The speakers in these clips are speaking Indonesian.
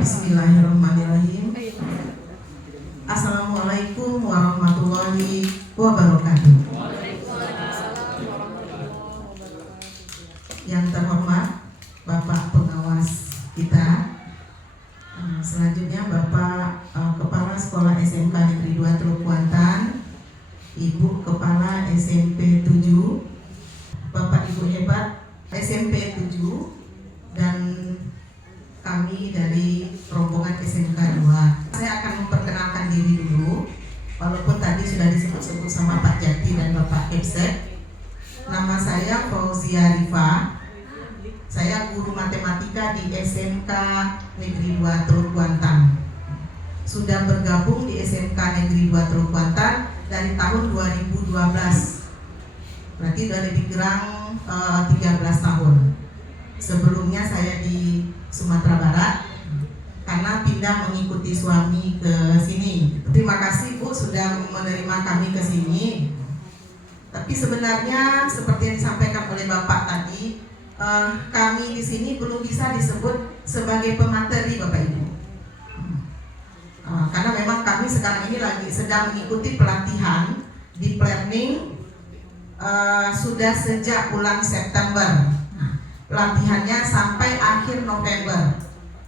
Bismillahirrahmanirrahim. Assalamualaikum warahmatullahi wabarakatuh. Yang terhormat Bapak Pengawas kita, selanjutnya Bapak Kepala Sekolah SMK Negeri 2 Teluk Kuantan, Ibu Kepala SMP 7, Bapak Ibu hebat SMP 7, dan kami dari rombongan SMK 2. Saya akan memperkenalkan diri dulu, walaupun tadi sudah disebut-sebut sama Pak Jati dan Bapak Epsek. Nama saya Fauzia Rifa. Saya guru matematika di SMK Negeri 2 Teluk Kuantan. Sudah bergabung di SMK Negeri 2 Teluk Kuantan dari tahun 2012. Berarti udah lebih kurang 13 tahun. Sebelumnya saya di Sumatera Barat karena pindah mengikuti suami ke sini. Terima kasih Bu sudah menerima kami ke sini. Tapi sebenarnya seperti yang disampaikan oleh Bapak tadi, kami di sini belum bisa disebut sebagai pemateri Bapak Ibu. Karena memang kami sekarang ini lagi sedang mengikuti pelatihan di planning sudah sejak bulan September. Pelatihannya sampai akhir November.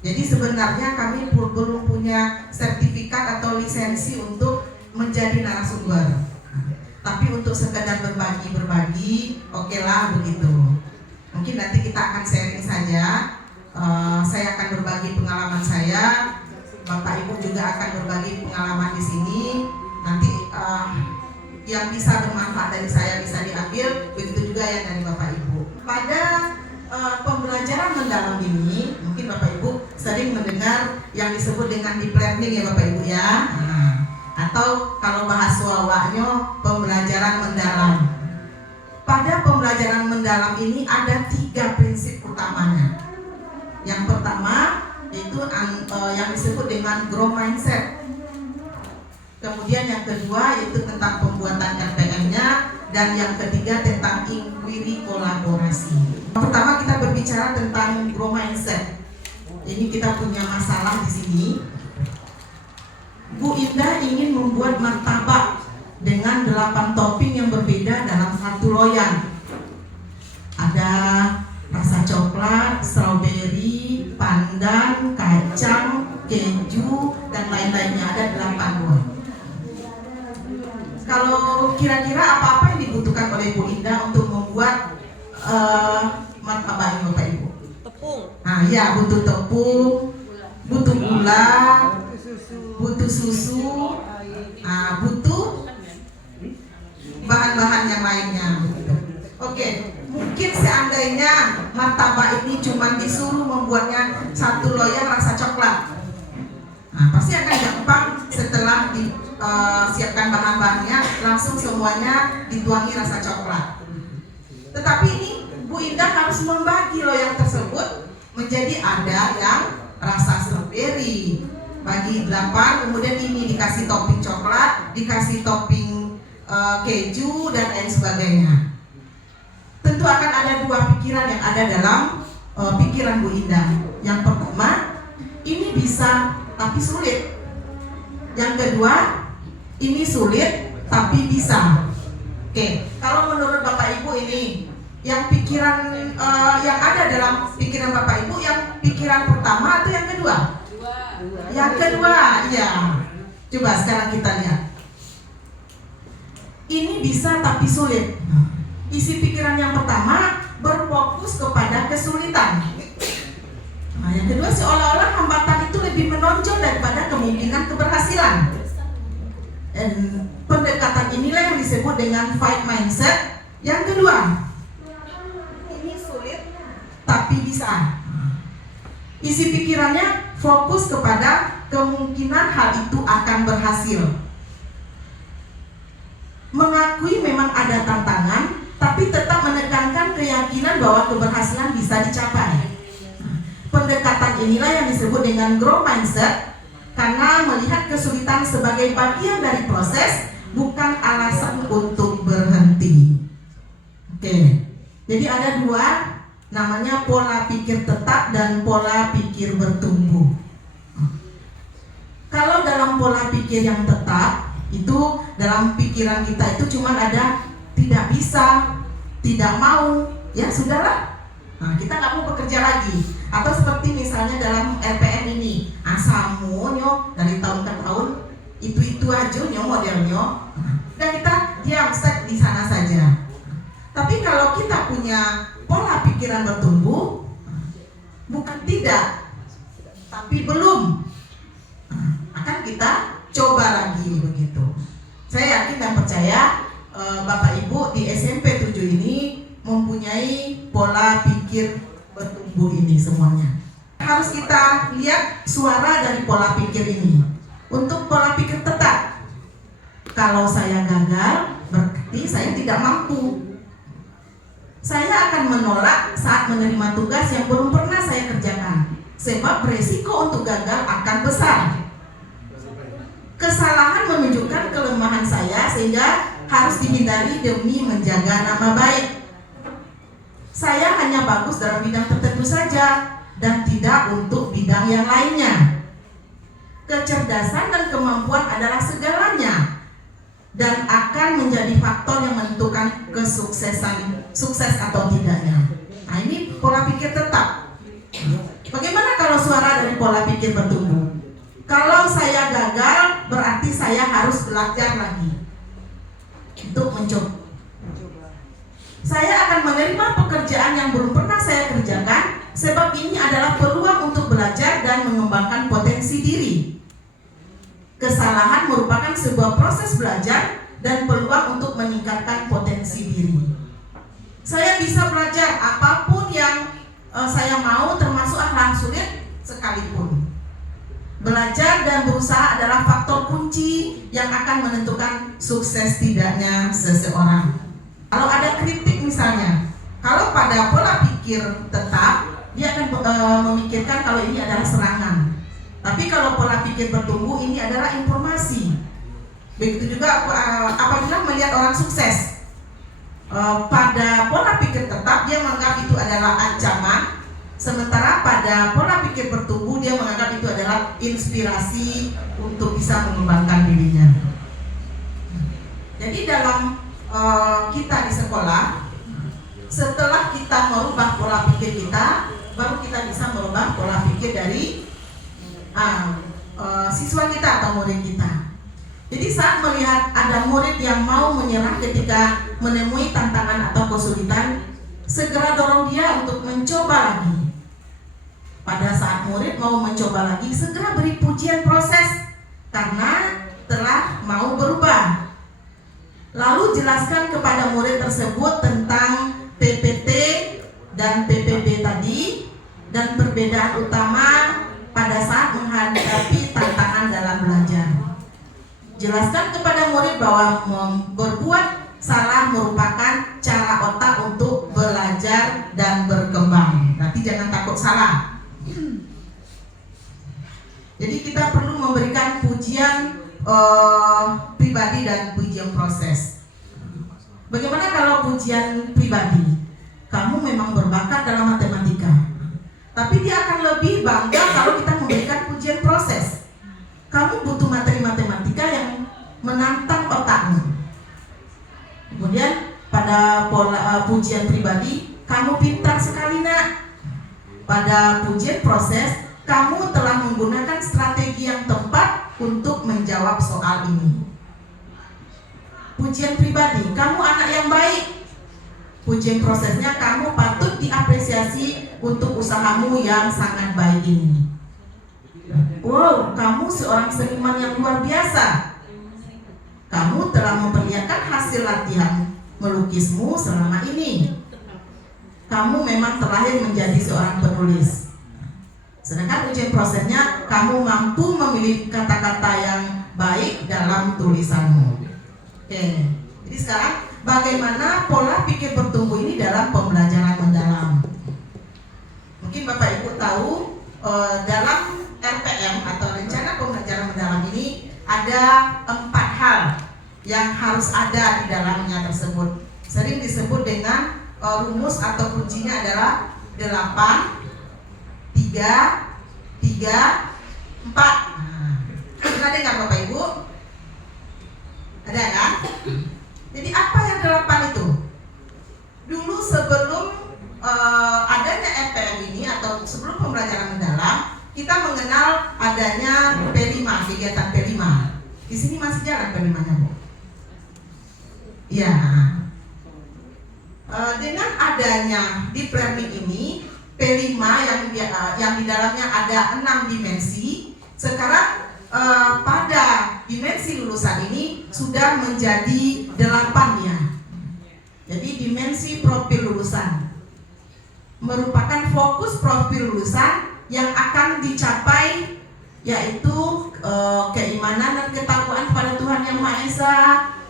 Jadi sebenarnya kami belum punya sertifikat atau lisensi untuk menjadi narasumber. Tapi untuk sekedar berbagi, oke lah begitu. Mungkin nanti kita akan sharing saja. Saya akan berbagi pengalaman saya. Bapak Ibu juga akan berbagi pengalaman di sini. Nanti yang bisa bermanfaat dari saya bisa diambil, begitu juga yang dari Bapak Ibu. Pada pembelajaran mendalam ini, mungkin Bapak Ibu sering mendengar yang disebut dengan deep learning ya Bapak Ibu ya. Atau kalau bahas wawaknya pembelajaran mendalam. Pada pembelajaran mendalam ini ada 3 prinsip utamanya. Yang pertama yaitu yang disebut dengan growth mindset. Kemudian yang kedua yaitu tentang pembuatan RPM-nya, dan yang ketiga tentang inquiry kolaborasi. Pertama kita berbicara tentang growth mindset. Ini kita punya masalah di sini. Bu Indah ingin membuat martabak dengan 8 topping yang berbeda dalam satu loyang. Ada rasa coklat, strawberry, pandan, kacang, keju, dan lain-lainnya. Ada 8 buah. Kalau kira-kira apa-apa yang dibutuhkan oleh Bu Indah untuk membuat martabak ini Bapak Ibu? Tepung. Nah ya, butuh tepung, butuh gula, butuh susu, butuh bahan-bahan yang lainnya. Oke, mungkin seandainya martabak ini cuma disuruh membuatnya 1 loyang rasa coklat, pasti akan gampang setelah disiapkan bahan-bahannya, langsung semuanya dituangi rasa coklat. Tetapi ini Bu Indah harus membagi loyang tersebut menjadi ada yang rasa strawberry bagi 8, kemudian ini dikasih topping coklat, dikasih topping keju, dan lain sebagainya. Tentu akan ada 2 pikiran yang ada dalam pikiran Bu Indah. Yang pertama, ini bisa tapi sulit. Yang kedua, ini sulit tapi bisa. Oke, kalau menurut Bapak Ibu ini yang pikiran yang ada dalam pikiran Bapak Ibu, yang pikiran pertama atau yang kedua? Yang kedua, ya. Coba sekarang kita lihat. Ini bisa tapi sulit. Isi pikiran yang pertama berfokus kepada kesulitan. Yang kedua seolah-olah hambatan itu lebih menonjol daripada kemungkinan keberhasilan. Dan pendekatan inilah yang disebut dengan fight mindset. Yang kedua, ini sulit tapi bisa. Isi pikirannya fokus kepada kemungkinan hal itu akan berhasil. Mengakui memang ada tantangan, tapi tetap menekankan keyakinan bahwa keberhasilan bisa dicapai. Pendekatan inilah yang disebut dengan growth mindset, karena melihat kesulitan sebagai bagian dari proses, bukan alasan untuk berhenti. Oke, jadi ada 2, namanya pola pikir tetap dan pola pikir bertumbuh. pola pikir yang tetap, itu dalam pikiran kita itu cuma ada tidak bisa, tidak mau, ya sudahlah. Nah, kita nggak mau bekerja lagi. Atau seperti misalnya dalam RPM ini, asamu nyo dari tahun ke tahun itu aja nyo modelnya. Dan kita diam set di sana saja. Tapi kalau kita punya pola pikiran bertumbuh, bukan tidak, tapi belum, akan kita coba lagi begitu. Saya yakin dan percaya Bapak Ibu di SMP 7 ini mempunyai pola pikir bertumbuh ini semuanya. Harus kita lihat suara dari pola pikir ini. Untuk pola pikir tetap, kalau saya gagal berarti saya tidak mampu. Saya akan menolak saat menerima tugas yang belum pernah saya kerjakan, sebab beresiko untuk gagal akan besar. Kesalahan menunjukkan kelemahan saya sehingga harus dihindari demi menjaga nama baik. Saya hanya bagus dalam bidang tertentu saja dan tidak untuk bidang yang lainnya. Kecerdasan dan kemampuan adalah segalanya dan akan menjadi faktor yang menentukan sukses atau tidaknya. Nah, ini pola pikir tetap. Bagaimana kalau suara dari pola pikir bertumbuh? Kalau saya gagal, berarti saya harus belajar lagi untuk mencoba. Saya akan menerima pekerjaan yang belum pernah saya kerjakan, sebab ini adalah peluang untuk belajar dan mengembangkan potensi diri. Kesalahan merupakan sebuah proses belajar dan peluang untuk meningkatkan potensi diri. Saya bisa belajar apapun yang saya mau, termasuk hal sulit sekalipun. Belajar dan berusaha adalah faktor kunci yang akan menentukan sukses tidaknya seseorang. Kalau ada kritik misalnya, kalau pada pola pikir tetap, dia akan memikirkan kalau ini adalah serangan. Tapi kalau pola pikir bertumbuh, ini adalah informasi. Begitu juga apabila melihat orang sukses, pada pola pikir tetap dia menganggap itu adalah ancaman. Sementara pada pola pikir bertumbuh dia menganggap itu adalah inspirasi untuk bisa mengembangkan dirinya. Jadi dalam kita di sekolah, setelah kita merubah pola pikir kita, baru kita bisa merubah pola pikir dari siswa kita atau murid kita. Jadi saat melihat ada murid yang mau menyerah ketika menemui tantangan atau kesulitan, segera dorong dia untuk mencoba lagi. Pada saat murid mau mencoba lagi, segera beri pujian proses karena telah mau berubah. Lalu jelaskan kepada murid tersebut tentang PPT dan PPB tadi dan perbedaan utama pada saat menghadapi tantangan dalam belajar. Jelaskan kepada murid bahwa berbuat salah merupakan cara otak untuk belajar dan berkembang. Nanti jangan takut salah. Jadi kita perlu memberikan pujian pribadi dan pujian proses. Bagaimana kalau pujian pribadi? Kamu memang berbakat dalam matematika, tapi dia akan lebih bangga kalau kita memberikan pujian proses. Kamu butuh materi matematika yang menantang otakmu. Kemudian pada pola pujian pribadi, kamu pintar sekali nak. Pada pujian proses, kamu telah menggunakan strategi yang tepat untuk menjawab soal ini. Pujian pribadi, kamu anak yang baik. Pujian prosesnya, kamu patut diapresiasi untuk usahamu yang sangat baik ini. Wow, kamu seorang seniman yang luar biasa. Kamu telah memperlihatkan hasil latihan melukismu selama ini. Kamu memang terlahir menjadi seorang penulis. Sedangkan ujian prosesnya, kamu mampu memilih kata-kata yang baik dalam tulisanmu. Oke, jadi sekarang bagaimana pola pikir bertumbuh ini dalam pembelajaran mendalam? Mungkin Bapak Ibu tahu dalam RPM atau rencana pembelajaran mendalam ini ada 4 hal yang harus ada di dalamnya tersebut. Sering disebut dengan rumus atau kuncinya adalah 8, 3, 3, 4. Pernah dengar Bapak Ibu? Ada kan? Jadi apa yang 8 itu? Dulu sebelum adanya FPM ini atau sebelum pembelajaran mendalam, kita mengenal adanya P5, kegiatan P5. Di sini masih jalan P5-nya, Bu? Ya. Dengan adanya deep learning ini, P5 yang di dalamnya ada 6 dimensi, sekarang pada dimensi lulusan ini sudah menjadi 8 ya. Jadi dimensi profil lulusan merupakan fokus profil lulusan yang akan dicapai, yaitu keimanan dan ketakwaan pada Tuhan Yang Maha Esa,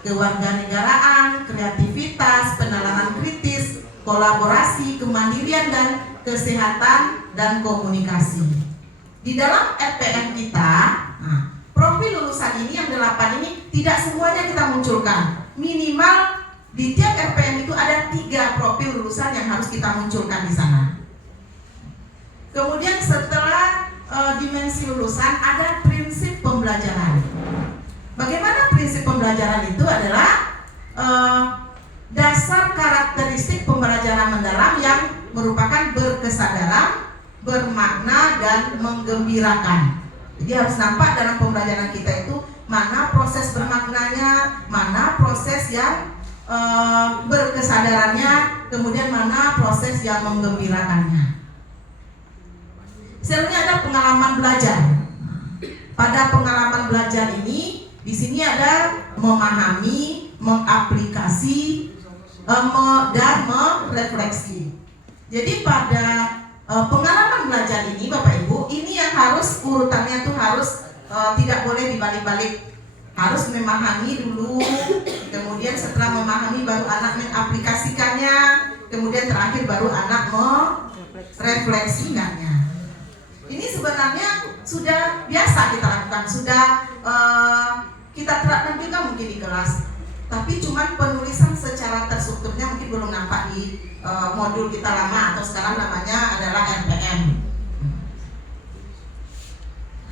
kewarganegaraan, kreativitas, penalaran kritis, kolaborasi, kemandirian dan kesehatan dan komunikasi. Di dalam FPM kita, profil lulusan ini yang 8 ini tidak semuanya kita munculkan. Minimal di tiap FPM itu ada 3 profil lulusan yang harus kita munculkan di sana. Kemudian setelah dimensi lulusan ada prinsip pembelajaran. Bagaimana prinsip pembelajaran itu adalah dasar karakteristik pembelajaran mendalam yang merupakan berkesadaran, bermakna dan menggembirakan. Jadi harus nampak dalam pembelajaran kita itu mana proses bermaknanya, mana proses yang berkesadarannya, kemudian mana proses yang menggembirakannya. Selanjutnya ada pengalaman belajar. Pada pengalaman belajar ini, di sini ada memahami, mengaplikasi, dan merefleksi. Jadi pada pengalaman belajar ini, Bapak Ibu, ini yang harus urutannya tuh harus tidak boleh dibalik-balik. Harus memahami dulu, kemudian setelah memahami baru anak mengaplikasikannya, kemudian terakhir baru anak merefleksikannya. Ini sebenarnya sudah biasa kita lakukan, sudah kita terapkan juga mungkin di kelas. Tapi cuman penulisan secara terstrukturnya mungkin belum nampak di modul kita lama atau sekarang namanya adalah RPM.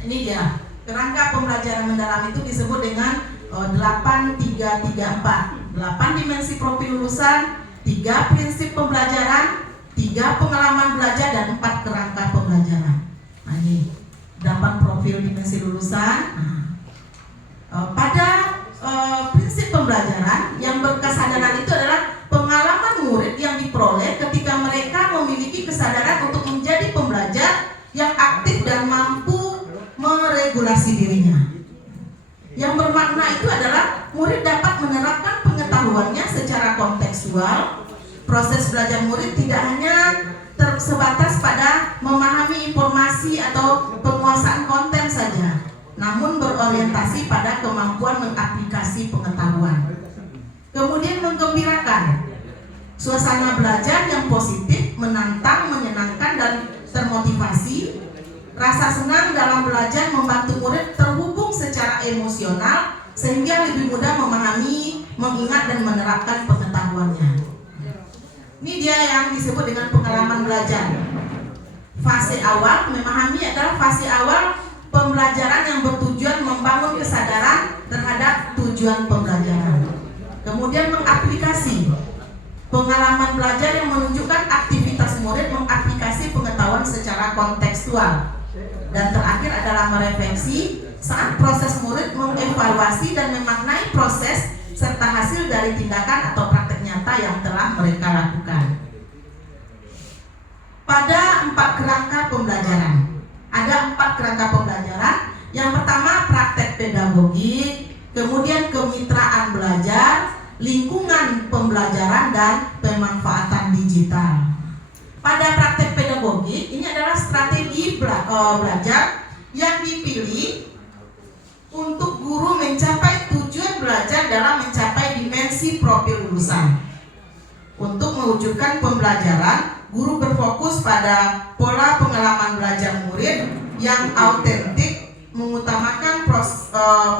Ini dia. Kerangka pembelajaran mendalam itu disebut dengan 8-3-3-4. 8 dimensi profil lulusan, 3 prinsip pembelajaran, 3 pengalaman belajar, dan 4 kerangka pembelajaran. Nah ini 8 profil dimensi lulusan. Pada prinsip pembelajaran yang berkesadaran itu adalah pengalaman murid yang diperoleh ketika mereka memiliki kesadaran untuk menjadi pembelajar yang aktif dan mampu meregulasi dirinya. Yang bermakna itu adalah murid dapat menerapkan pengetahuannya secara kontekstual. Proses belajar murid tidak hanya sebatas pada memahami informasi atau penguasaan konten saja, namun berorientasi pada kemampuan mengaplikasi pengetahuan. Kemudian menggembirakan. Suasana belajar yang positif, menantang, menyenangkan, dan termotivasi. Rasa senang dalam belajar membantu murid terhubung secara emosional sehingga lebih mudah memahami, mengingat, dan menerapkan pengetahuannya. Ini dia yang disebut dengan pengalaman belajar. Fase awal memahami adalah fase awal pembelajaran yang bertujuan membangun kesadaran terhadap tujuan pembelajaran. Kemudian mengaplikasi. Pengalaman belajar yang menunjukkan aktivitas murid mengaplikasi pengetahuan secara kontekstual. Dan terakhir adalah merefleksi, saat proses murid mengevaluasi dan memaknai proses serta hasil dari tindakan atau praktek nyata yang telah mereka lakukan. Pada 4 kerangka pembelajaran, ada 4 kerangka pembelajaran. Yang pertama praktek pedagogik, kemudian kemitraan belajar, lingkungan pembelajaran, dan pemanfaatan digital. Pada praktek pedagogik, ini adalah strategi belajar yang dipilih untuk guru mencapai tujuan belajar dalam mencapai dimensi profil lulusan. Untuk mewujudkan pembelajaran, guru berfokus pada pola pengalaman belajar murid yang autentik, mengutamakan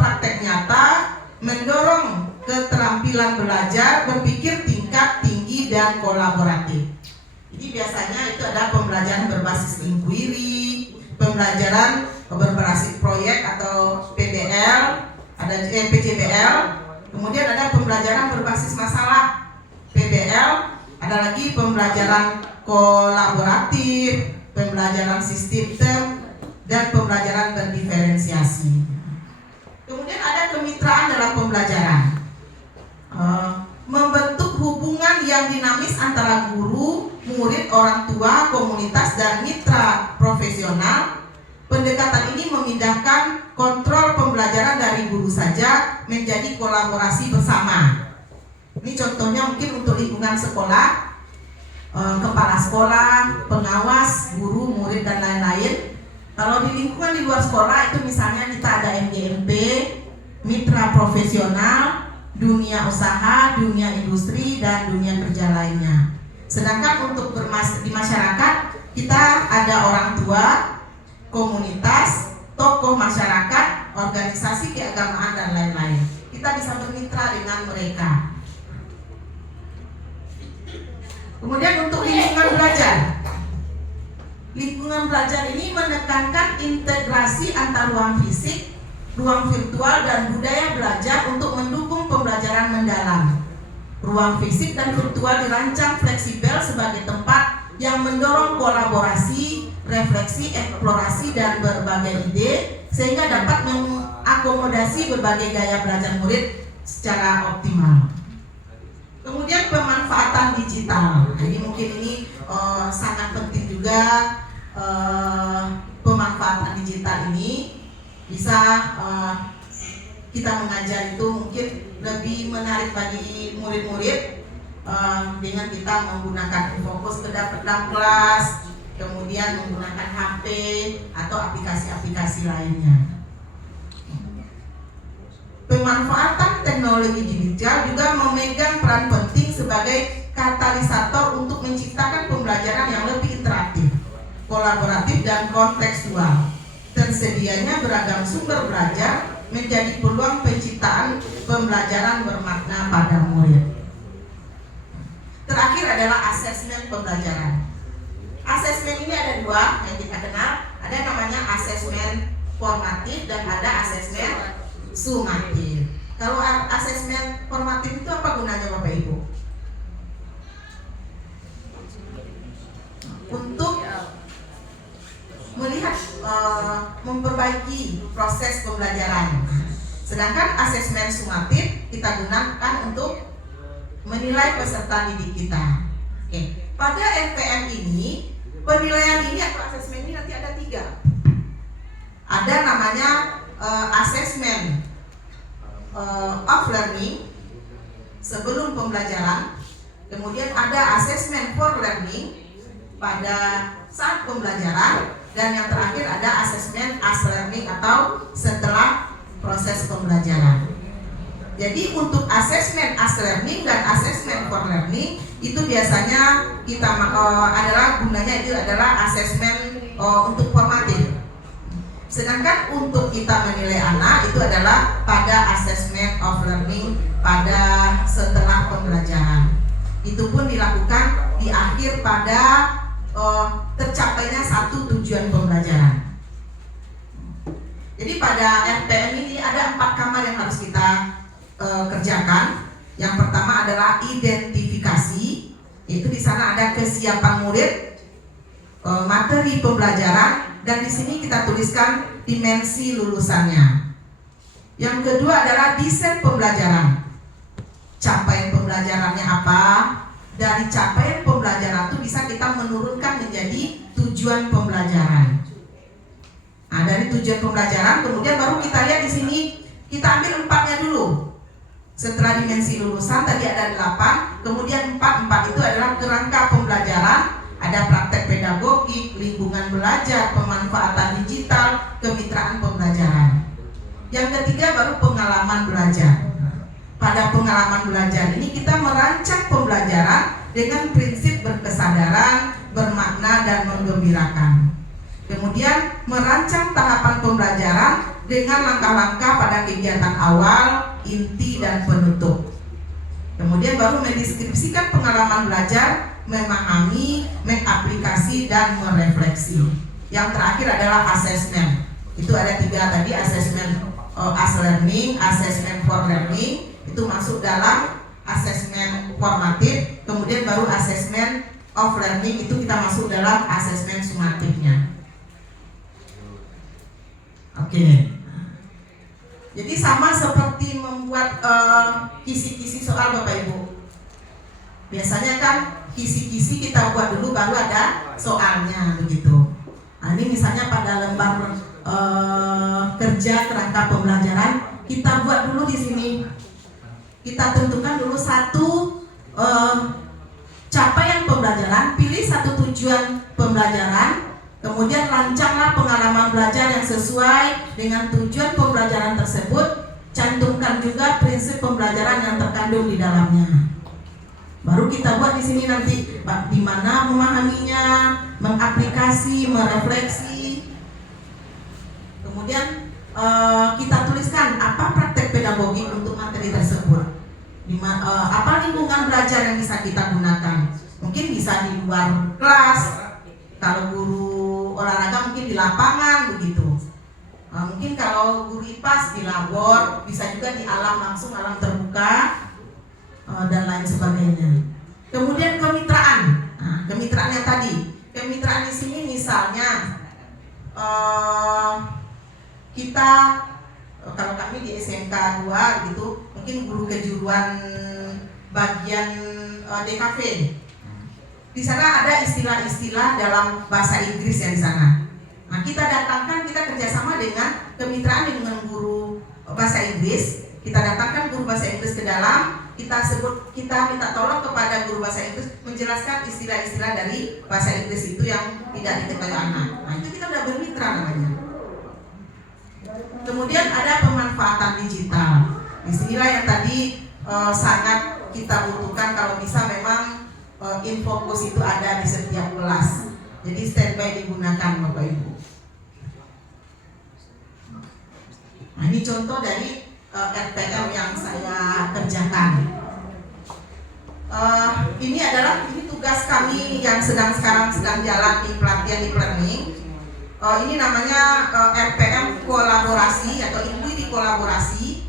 praktek nyata, mendorong keterampilan belajar, berpikir tingkat tinggi, dan kolaboratif. Jadi biasanya itu ada pembelajaran berbasis inquiry, pembelajaran berbasis proyek atau PBL, ada PJBL, kemudian ada pembelajaran berbasis masalah PBL, ada lagi pembelajaran kolaboratif, pembelajaran sistem, dan pembelajaran berdiferensiasi. Kemudian ada kemitraan dalam pembelajaran, membentuk hubungan yang dinamis antara guru, murid, orang tua, komunitas, dan mitra profesional. Pendekatan ini memindahkan kontrol pembelajaran dari guru saja menjadi kolaborasi bersama. Ini contohnya mungkin untuk lingkungan sekolah, kepala sekolah, pengawas, guru, murid, dan lain-lain. Kalau di lingkungan di luar sekolah itu misalnya kita ada MGMP, mitra profesional, dunia usaha, dunia industri, dan dunia kerja lainnya. Sedangkan untuk di masyarakat kita ada orang tua, komunitas, tokoh masyarakat, organisasi keagamaan, dan lain-lain. Kita bisa bermitra dengan mereka. Kemudian untuk lingkungan belajar. Lingkungan belajar ini menekankan integrasi antar ruang fisik, ruang virtual, dan budaya belajar untuk mendukung pembelajaran mendalam. Ruang fisik dan virtual dirancang fleksibel sebagai tempat yang mendorong kolaborasi, refleksi, eksplorasi, dan berbagai ide sehingga dapat mengakomodasi berbagai gaya belajar murid secara optimal. Kemudian pemanfaatan digital. Jadi mungkin ini sangat penting juga, pemanfaatan digital ini bisa kita mengajar itu mungkin lebih menarik bagi murid-murid dengan kita menggunakan fokus ke dalam kelas, kemudian menggunakan HP atau aplikasi-aplikasi lainnya. Pemanfaatan teknologi digital juga memegang peran penting sebagai katalisator untuk menciptakan pembelajaran yang lebih interaktif, kolaboratif, dan kontekstual. Tersedianya beragam sumber belajar menjadi peluang penciptaan pembelajaran bermakna pada murid. Terakhir adalah asesmen pembelajaran. Asesmen ini ada dua yang kita kenal, ada namanya asesmen formatif dan ada asesmen sumatif. Kalau asesmen formatif itu apa gunanya Bapak Ibu? Untuk melihat, memperbaiki proses pembelajaran. Sedangkan asesmen sumatif kita gunakan untuk menilai peserta didik kita. Oke. Pada NPM ini, penilaian ini atau asesmen ini nanti ada 3. Ada namanya asesmen of learning sebelum pembelajaran, kemudian ada asesmen for learning pada saat pembelajaran, dan yang terakhir ada asesmen as learning atau setelah proses pembelajaran. Jadi untuk asesmen as learning dan asesmen for learning itu biasanya kita adalah gunanya itu adalah asesmen untuk formatif. Sedangkan untuk kita menilai anak itu adalah pada assessment of learning pada setelah pembelajaran. Itu pun dilakukan di akhir pada tercapainya satu tujuan pembelajaran. Jadi pada NPM ini ada 4 kamar yang harus kita kerjakan. Yang pertama adalah identifikasi, yaitu di sana ada kesiapan murid, materi pembelajaran, dan di sini kita tuliskan dimensi lulusannya. Yang kedua adalah desain pembelajaran. Capaian pembelajarannya apa? Dari capaian pembelajaran itu bisa kita menurunkan menjadi tujuan pembelajaran. Nah, dari tujuan pembelajaran kemudian baru kita lihat di sini, kita ambil 4-nya dulu. Setelah dimensi lulusan tadi ada 8, kemudian 4 itu adalah kerangka pembelajaran. Ada praktek pedagogik, lingkungan belajar, pemanfaatan digital, kemitraan pembelajaran. Yang ketiga baru pengalaman belajar. Pada pengalaman belajar ini kita merancang pembelajaran dengan prinsip berkesadaran, bermakna, dan menggembirakan. Kemudian merancang tahapan pembelajaran dengan langkah-langkah pada kegiatan awal, inti, dan penutup. Kemudian baru mendeskripsikan pengalaman belajar, memahami, mengaplikasi, dan merefleksi. Yang terakhir adalah asesmen. Itu ada 3 tadi, asesmen as learning, assessment for learning, itu masuk dalam asesmen formatif, kemudian baru asesmen of learning itu kita masuk dalam asesmen sumatifnya. Oke. Jadi sama seperti membuat kisi-kisi soal Bapak Ibu. Biasanya kan kisi-kisi kita buat dulu baru ada soalnya begitu. Nah, ini misalnya pada lembar kerja kerangka pembelajaran kita buat dulu di sini. Kita tentukan dulu satu capaian pembelajaran, pilih satu tujuan pembelajaran, kemudian rancanglah pengalaman belajar yang sesuai dengan tujuan pembelajaran tersebut, cantumkan juga prinsip pembelajaran yang terkandung di dalamnya. Baru kita buat di sini nanti di mana memahaminya, mengaplikasi, merefleksi. Kemudian kita tuliskan apa praktek pedagogik untuk materi tersebut. Apa lingkungan belajar yang bisa kita gunakan? Mungkin bisa di luar kelas. Kalau guru olahraga mungkin di lapangan begitu. Mungkin kalau guru IPAS di labor, bisa juga di alam langsung, alam terbuka dan lain sebagainya. Kemudian kemitraan. Nah, kemitraannya tadi. Kemitraan di sini misalnya kita kalau kami di SMK 2 gitu, mungkin guru kejuruan bagian DKV. Di sana ada istilah-istilah dalam bahasa Inggris yang di sana. Nah, kita datangkan, kita kerjasama dengan kemitraan dengan guru bahasa Inggris. Kita datangkan guru bahasa Inggris ke dalam, kita minta tolong kepada guru bahasa Inggris menjelaskan istilah-istilah dari bahasa Inggris itu yang tidak diketahui anak. Nah, itu kita udah bermitra namanya. Kemudian ada pemanfaatan digital. Disinilah yang tadi sangat kita butuhkan kalau bisa memang infocus itu ada di setiap kelas. Jadi standby digunakan Bapak Ibu. Nah, ini contoh dari RPM yang saya kerjakan. Ini tugas kami yang sekarang sedang jalan di pelatihan di planning. Ini namanya RPM kolaborasi atau intuisi kolaborasi.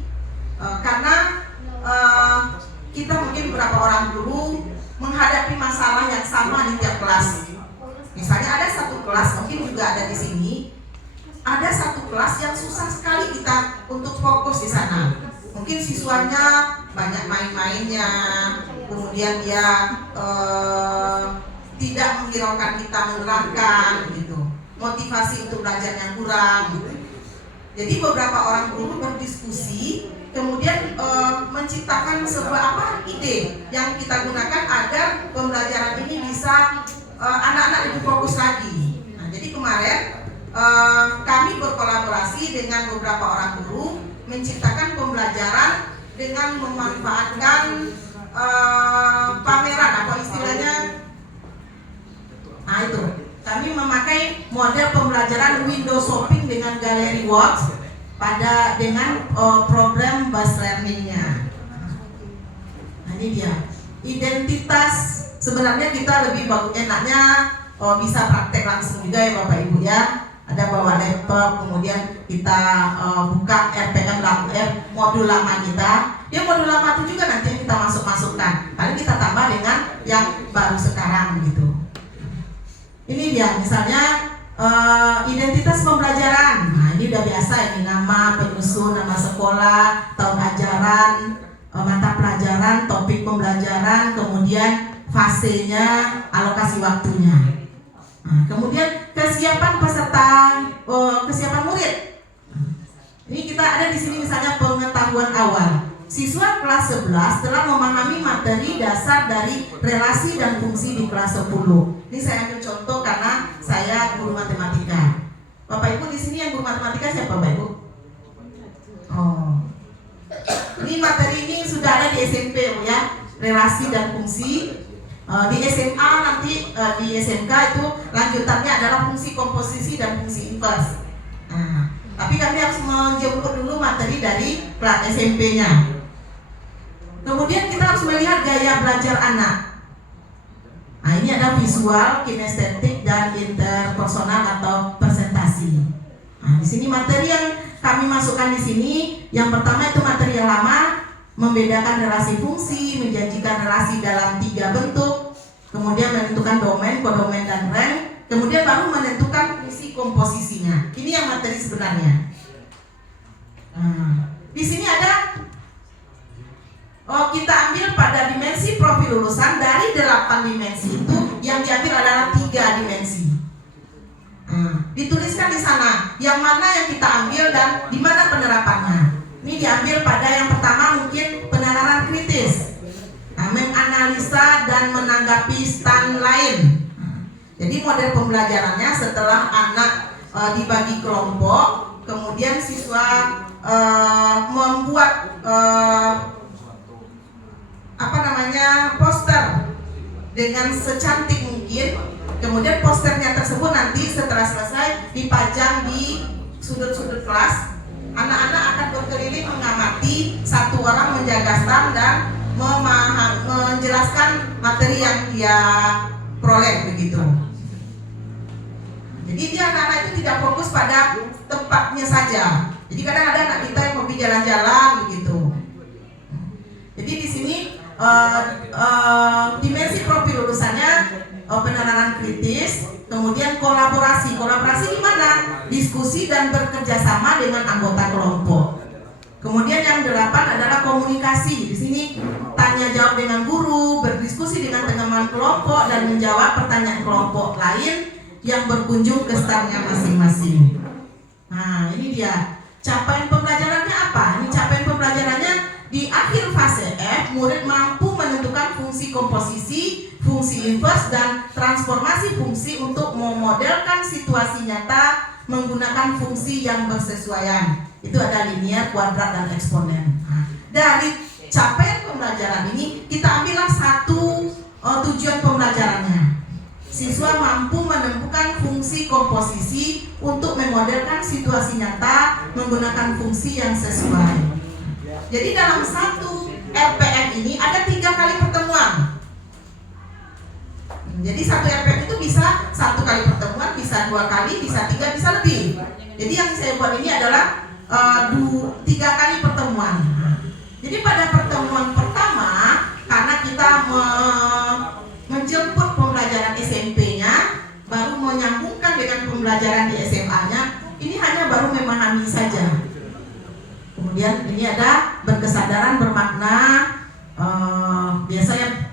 Karena kita mungkin beberapa orang guru menghadapi masalah yang sama di tiap kelas. Misalnya ada satu kelas, mungkin juga ada di sini, ada satu kelas yang susah sekali kita untuk fokus di sana. Mungkin siswanya banyak main-mainnya, kemudian dia tidak menghiraukan kita menerangkan, gitu. Motivasi untuk belajar yang kurang, gitu. Jadi beberapa orang guru berdiskusi, kemudian menciptakan sebuah ide yang kita gunakan agar pembelajaran ini bisa anak-anak lebih fokus lagi. Nah, jadi kemarin kami berkolaborasi dengan beberapa orang guru menciptakan pembelajaran dengan memanfaatkan pameran atau istilahnya, nah itu kami memakai model pembelajaran window shopping dengan Gallery Watch dengan program bus learningnya. Nah, ini dia identitas. Sebenarnya kita lebih enaknya bisa praktek langsung juga ya Bapak Ibu ya. Ada bawa laptop, kemudian kita buka RPM modul lama kita. Ya modul lama itu juga nanti kita masukkan. Paling kita tambah dengan yang baru sekarang begitu. Ini dia misalnya identitas pembelajaran. Nah, ini udah biasa ini, nama penyusun, nama sekolah, tahun ajaran, mata pelajaran, topik pembelajaran, kemudian fasenya, alokasi waktunya. Nah, kemudian kesiapan peserta, kesiapan murid. Ini kita ada di sini misalnya pengetahuan awal. Siswa kelas 11 telah memahami materi dasar dari relasi dan fungsi di kelas 10. Ini saya ambil contoh karena saya guru matematika. Bapak Ibu di sini yang guru matematika siapa Bapak Ibu? Oh. Ini materi ini sudah ada di SMP ya, relasi dan fungsi. Di SMA nanti di SMK itu lanjutannya adalah fungsi komposisi dan fungsi inverse. Nah, tapi kami harus menjemput dulu materi dari plat SMP-nya. Kemudian kita harus melihat gaya belajar anak. Nah, ini ada visual, kinestetik, dan interpersonal atau presentasi. Nah, di sini materi yang kami masukkan di sini. Yang pertama itu materi yang lama, membedakan relasi fungsi, menjanjikan relasi dalam 3 bentuk, kemudian menentukan domain, kodomain, dan rank, kemudian baru menentukan fungsi komposisinya. Ini yang materi sebenarnya. Di sini ada kita ambil pada dimensi profil lulusan dari 8 dimensi itu yang diambil adalah 3 dimensi. Dituliskan di sana yang mana yang kita ambil dan di mana penerapannya. Ini diambil pada yang pertama mungkin penalaran kritis, menganalisa dan menanggapi stand lain. Jadi model pembelajarannya setelah anak dibagi kelompok, kemudian siswa membuat poster dengan secantik mungkin. Kemudian posternya tersebut nanti setelah selesai dipajang di sudut-sudut kelas. Anak-anak akan berkeliling mengamati, satu orang menjaga stand dan menjelaskan materi yang dia peroleh begitu. Jadi dia anak-anak itu tidak fokus pada tempatnya saja. Jadi kadang ada anak kita yang hobi jalan-jalan begitu. Jadi di sini dimensi profil lulusannya penalaran kritis, kemudian kolaborasi. Kolaborasi di mana? Diskusi dan bekerja sama dengan anggota kelompok. Kemudian yang 8 adalah komunikasi. Di sini tanya jawab dengan guru, berdiskusi dengan teman kelompok dan menjawab pertanyaan kelompok lain yang berkunjung ke standnya masing-masing. Nah, ini dia. Capaian pembelajarannya apa? Ini capaian pembelajarannya di akhir fase F, murid mampu menentukan fungsi komposisi, fungsi inverse, dan transformasi fungsi untuk memodelkan situasi nyata menggunakan fungsi yang bersesuaian. Itu ada linear, kuadrat, dan eksponen. Nah, dari capaian pembelajaran ini kita ambillah satu tujuan pembelajarannya. Siswa mampu menemukan fungsi komposisi untuk memodelkan situasi nyata menggunakan fungsi yang sesuai. Jadi dalam satu RPM ini ada 3 kali pertemuan. Jadi satu RPM itu bisa 1 kali pertemuan, bisa 2 kali, bisa 3, bisa lebih. Jadi yang saya buat ini adalah 3 kali pertemuan. Jadi pada pertemuan pertama, karena kita menjemput pembelajaran SMP-nya, baru menyambungkan dengan pembelajaran di SMA-nya, ini hanya baru memahami saja. Kemudian ini ada berkesadaran bermakna, biasanya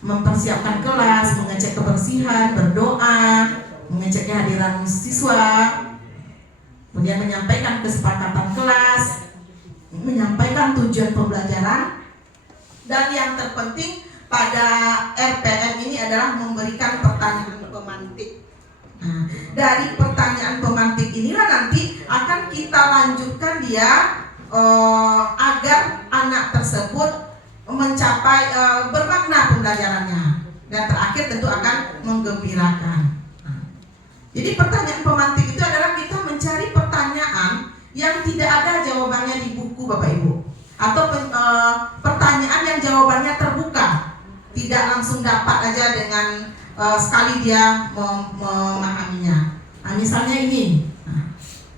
mempersiapkan kelas, mengecek kebersihan, berdoa, mengecek kehadiran siswa, kemudian menyampaikan kesepakatan kelas, menyampaikan tujuan pembelajaran, dan yang terpenting pada RPM ini adalah memberikan pertanyaan pemantik. Nah, dari pertanyaan pemantik inilah nanti akan kita lanjutkan dia agar anak tersebut mencapai bermakna pembelajarannya, dan terakhir tentu akan menggembirakan. Jadi pertanyaan pemantik itu adalah kita mencari pertanyaan yang tidak ada jawabannya di buku Bapak Ibu, atau pertanyaan yang jawabannya terbuka, tidak langsung dapat aja dengan sekali dia memahaminya. Nah, misalnya ini.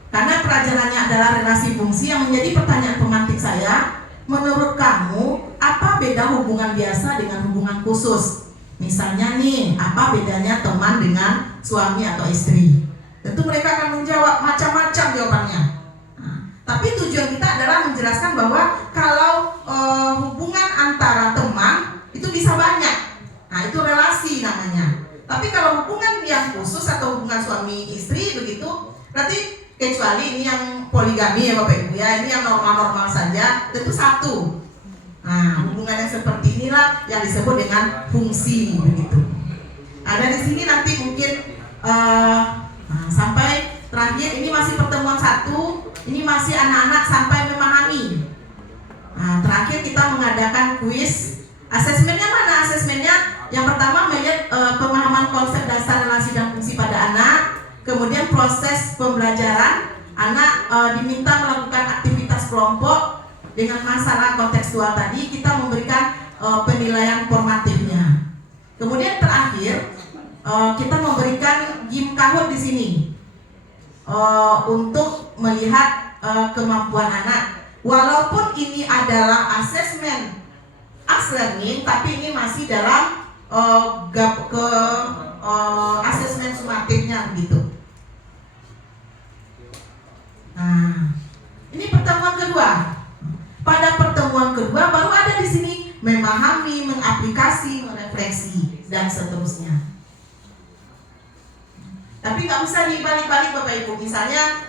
Karena pelajarannya adalah relasi fungsi, yang menjadi pertanyaan pemantik saya, menurut kamu apa beda hubungan biasa dengan hubungan khusus? Misalnya nih, apa bedanya teman dengan suami atau istri? Tentu mereka akan menjawab macam-macam jawabannya. Nah, tapi tujuan kita adalah menjelaskan bahwa kalau hubungan antara teman itu bisa banyak. Nah, itu relasi namanya. Tapi kalau hubungan yang khusus atau hubungan suami istri begitu, berarti kecuali ini yang poligami ya Bapak Ibu ya, ini yang normal-normal saja, tentu satu. Nah, hubungan yang seperti inilah yang disebut dengan fungsi begitu. Nah, dari sini nanti mungkin sampai terakhir ini masih pertemuan 1, ini masih anak-anak sampai memahami. Nah, terakhir kita mengadakan kuis. Asesmennya mana? Asesmennya yang pertama melihat pemahaman konsep dasar relasi dan fungsi pada anak. Kemudian proses pembelajaran, anak diminta melakukan aktivitas kelompok dengan masalah kontekstual tadi, kita memberikan penilaian formatifnya. Kemudian terakhir kita memberikan game Kahoot di sini untuk melihat kemampuan anak. Walaupun ini adalah asesmen learning, tapi ini masih dalam asesmen sumatifnya gitu. Nah, ini pertemuan kedua. Pada pertemuan kedua baru ada di sini memahami, mengaplikasi, merefleksi dan seterusnya. Tapi nggak usah dibalik-balik Bapak Ibu. Misalnya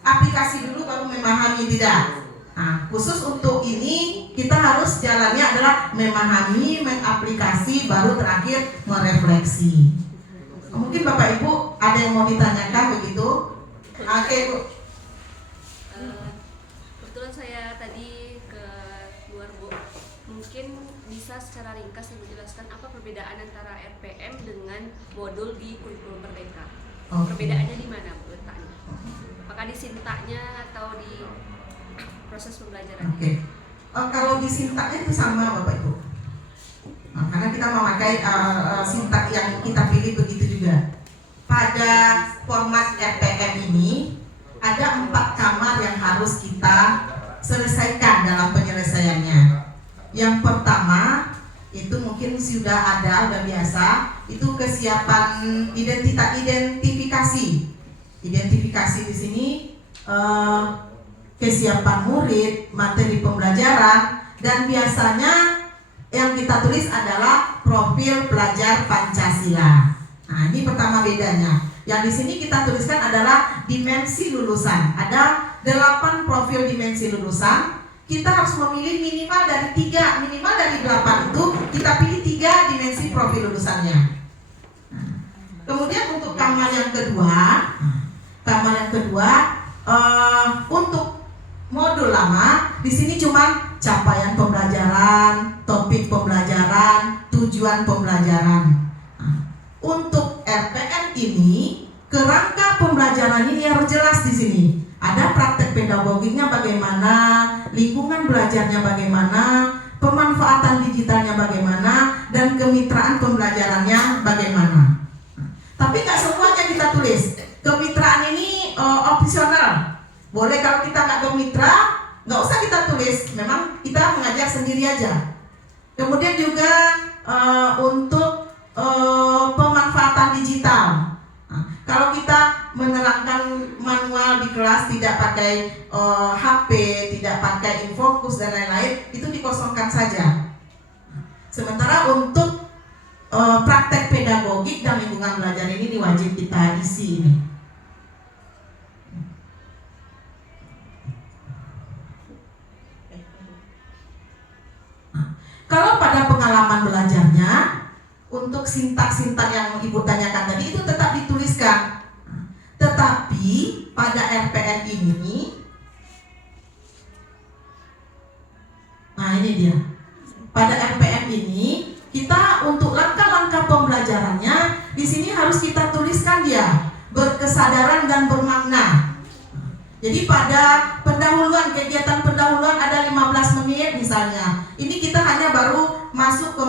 aplikasi dulu baru memahami, tidak. Nah, khusus untuk ini kita harus jalannya adalah memahami, mengaplikasi, baru terakhir merefleksi. Mungkin Bapak Ibu ada yang mau ditanyakan begitu? Oke Bu. Kebetulan saya tadi ke luar Bu. Mungkin bisa secara ringkas Ibu jelaskan apa perbedaan antara RPM dengan modul di kurikulum Merdeka? Perbedaannya di mana Bu letaknya? Apakah di sintaknya atau di proses pembelajaran? Kalau di sintaknya itu sama Bapak Ibu. Karena kita memakai sintak yang kita pilih begitu juga. Pada format RPM ini ada 4 kamar yang harus kita selesaikan dalam penyelesaiannya. Yang pertama itu mungkin sudah biasa, itu kesiapan identifikasi. Identifikasi di sini kesiapan murid, materi pembelajaran, dan biasanya yang kita tulis adalah profil pelajar Pancasila. Nah, ini pertama bedanya. Yang di sini kita tuliskan adalah dimensi lulusan. Ada 8 profil dimensi lulusan. Kita harus memilih minimal dari 3, minimal dari 8 itu kita pilih 3 dimensi profil lulusannya. Kemudian untuk kamar yang kedua, untuk modul lama di sini cuma capaian pembelajaran, topik pembelajaran, tujuan pembelajaran. Untuk RPM ini, kerangka pembelajaran ini harus jelas di sini. Ada praktek pedagogiknya bagaimana, lingkungan belajarnya bagaimana, pemanfaatan digitalnya bagaimana, dan kemitraan pembelajarannya bagaimana. Tapi nggak semuanya kita tulis. Kemitraan ini opsional. Boleh kalau kita nggak bermitra, nggak usah kita tulis. Memang kita mengajar sendiri aja. Kemudian juga untuk pemanfaatan digital. Nah, kalau kita menerangkan manual di kelas tidak pakai HP, tidak pakai Infocus dan lain-lain, itu dikosongkan saja. Sementara untuk praktek pedagogik dan lingkungan belajar ini wajib kita isi ini. Kalau pada pengalaman belajarnya, untuk sintak-sintak yang Ibu tanyakan tadi itu tetap dituliskan. Tetapi pada RPM ini, nah ini dia. Pada RPM ini, kita untuk langkah-langkah pembelajarannya di sini harus kita tuliskan dia berkesadaran dan bermakna. Jadi pada pendahuluan, kegiatan pendahuluan ada 15 menit misalnya. Ini kita hanya baru masuk ke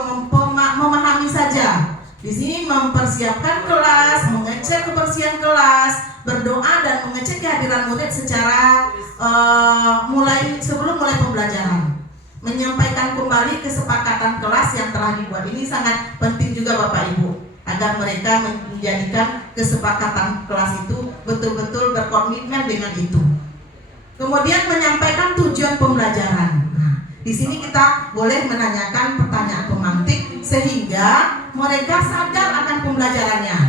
memahami saja. Di sini mempersiapkan kelas, mengecek kebersihan kelas, berdoa dan mengecek kehadiran murid secara sebelum mulai pembelajaran. Menyampaikan kembali kesepakatan kelas yang telah dibuat. Ini sangat penting juga Bapak Ibu, agar mereka menjadikan kesepakatan kelas itu betul-betul berkomitmen dengan itu. Kemudian menyampaikan tujuan pembelajaran. Nah, di sini kita boleh menanyakan pertanyaan pemantik sehingga mereka sadar akan pembelajarannya.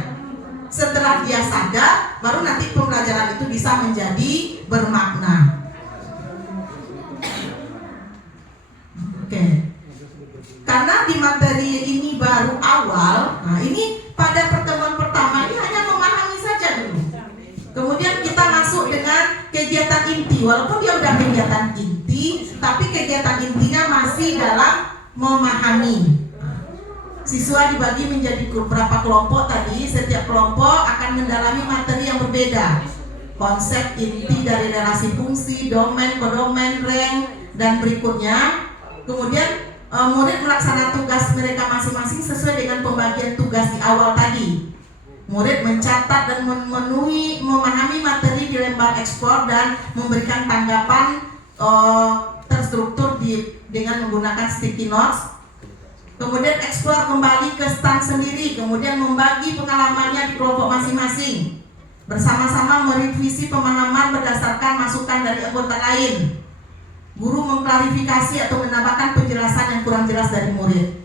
Setelah dia sadar, baru nanti pembelajaran itu bisa menjadi bermakna. Oke. Karena di materi ini baru awal, nah ini pada pertemuan pertama ini hanya memahami saja dulu. Kemudian kita masuk dengan kegiatan inti, walaupun dia udah kegiatan inti, tapi kegiatan intinya masih dalam memahami. Siswa dibagi menjadi beberapa kelompok tadi, setiap kelompok akan mendalami materi yang berbeda. Konsep inti dari relasi fungsi, domain, kodomain, rank, dan berikutnya. Kemudian murid melaksanakan tugas mereka masing-masing sesuai dengan pembagian tugas di awal tadi. Murid mencatat dan memahami materi di lembar ekspor dan memberikan tanggapan terstruktur dengan menggunakan sticky notes. Kemudian ekspor kembali ke stand sendiri, kemudian membagi pengalamannya di kelompok masing-masing. Bersama-sama merevisi pemahaman berdasarkan masukan dari anggota lain. Guru mengklarifikasi atau menambahkan penjelasan yang kurang jelas dari murid.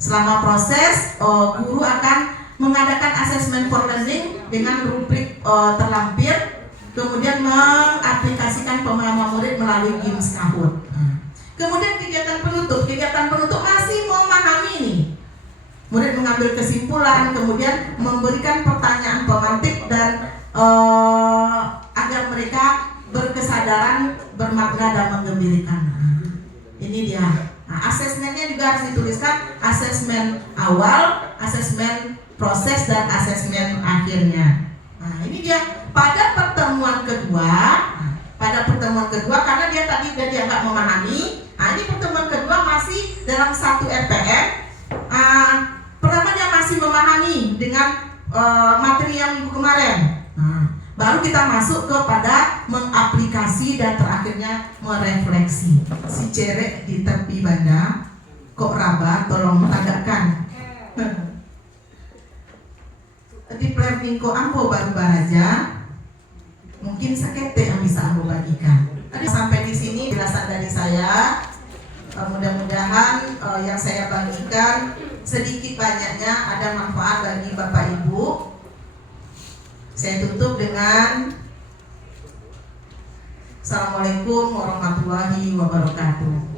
Selama proses, guru akan mengadakan assessment for learning dengan rubrik terlampir, kemudian mengaplikasikan pemahaman murid melalui games Kahoot. Kemudian kegiatan penutup masih memahami nih. Murid mengambil kesimpulan, kemudian memberikan pertanyaan pemantik dan agar mereka berkesadaran, bermakna dan menggembirakan. Ini dia. Nah, asesmennya juga harus dituliskan, asesmen awal, asesmen proses dan asesmen akhirnya. Nah, ini dia pada pertemuan kedua. Karena dia tadi nggak memahami. Nah, ini pertemuan kedua masih dalam satu RPM. Pertama dia masih memahami dengan materi yang minggu kemarin. Baru kita masuk kepada mengaplikasi dan terakhirnya merefleksi. Si cerek di tepi banda, kok raba, tolong tagakkan. Di planning ko ambo baru bahaja, mungkin sakete yang bisa ambo bagikan. Sampai di sini penjelasan dari saya. Mudah-mudahan yang saya bagikan sedikit banyaknya ada manfaat bagi Bapak Ibu. Saya tutup dengan Assalamualaikum warahmatullahi wabarakatuh.